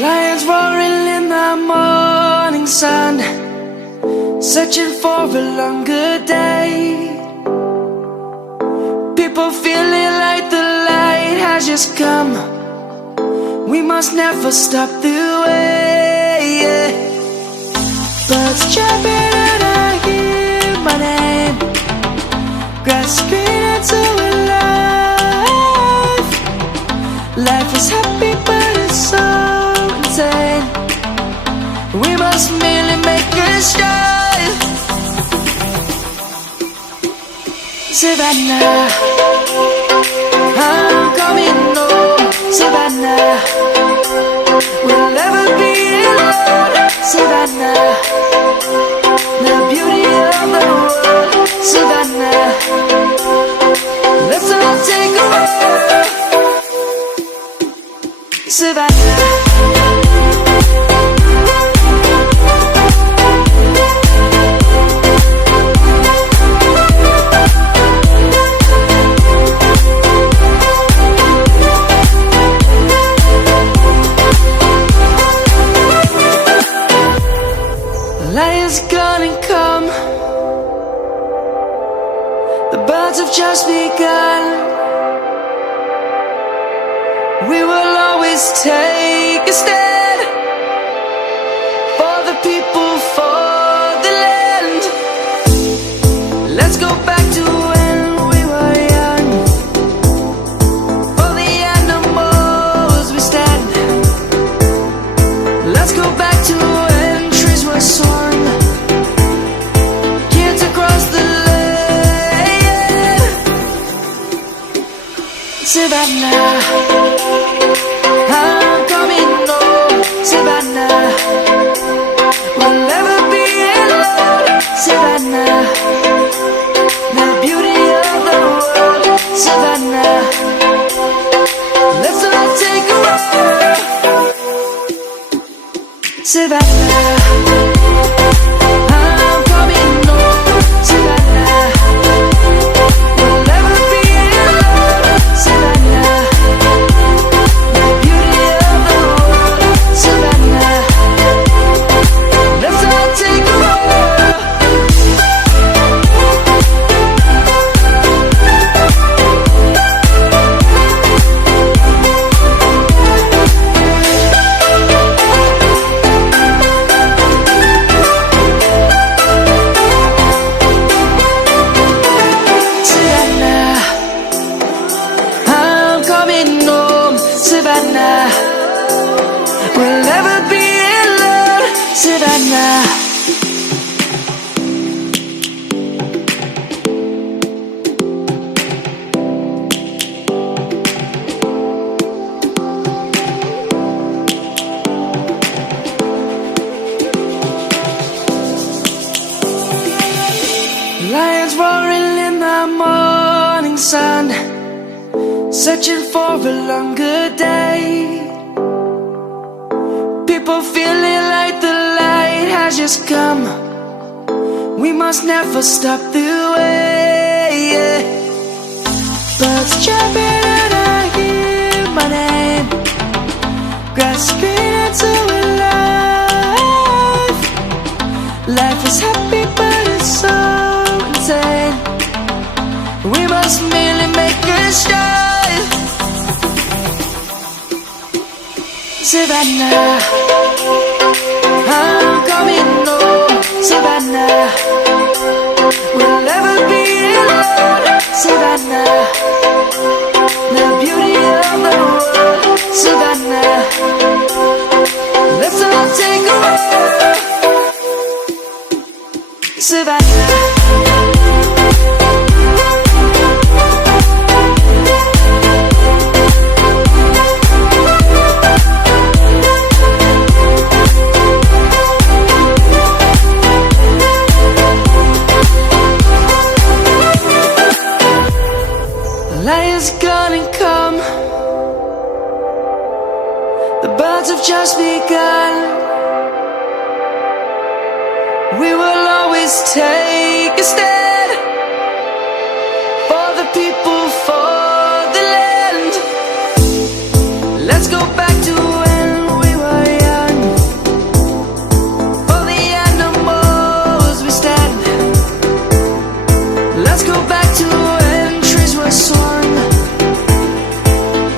Lions roaring in the morning sun, searching for a longer day. People feeling like the light has just come. We must never stop the way. Birds chirping and I hear my name, grasping into a life. Life is happy but it's so insane. We must merely make a start. Savannah, I'm coming home. Savannah, we'll never be alone. Savannah, the beauty of the world. Savannah, let's all take a walk. Savannah. Lion's gonna come. The birds have just begun. We will always take a stand for the people, for the land. Let's go back to when we were young. For the animals we stand. Let's go back to when trees were soaring. Savannah, I'm coming home. Savannah, we'll never be alone. Savannah, the beauty of the world. Savannah, let's all take a walk. Savannah, I'm coming home. Savannah, we'll never be alone. Savannah, the beauty of the world. Savannah, let's all take a walk. Savannah, I'm coming home. Savannah, we'll never be alone. Savannah. Lions roaring in the morning sun, searching for a longer day. People feeling like the light has just come. We must never stop the way. Birds chirping and I hear my name, grasping into a life. Life is happy but it's so insane. We must merely make a start. Savannah, I'm coming home. Savannah, we'll never be alone. Savannah, the beauty of the world. Savannah, let's all take a walk. Savannah. worlds have just begun. We will always take a stand for the people, for the land. Let's go back to when we were young. For the animals we stand. Let's go back to when trees were swung.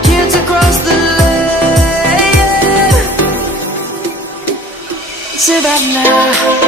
Kids across the land. Savannah.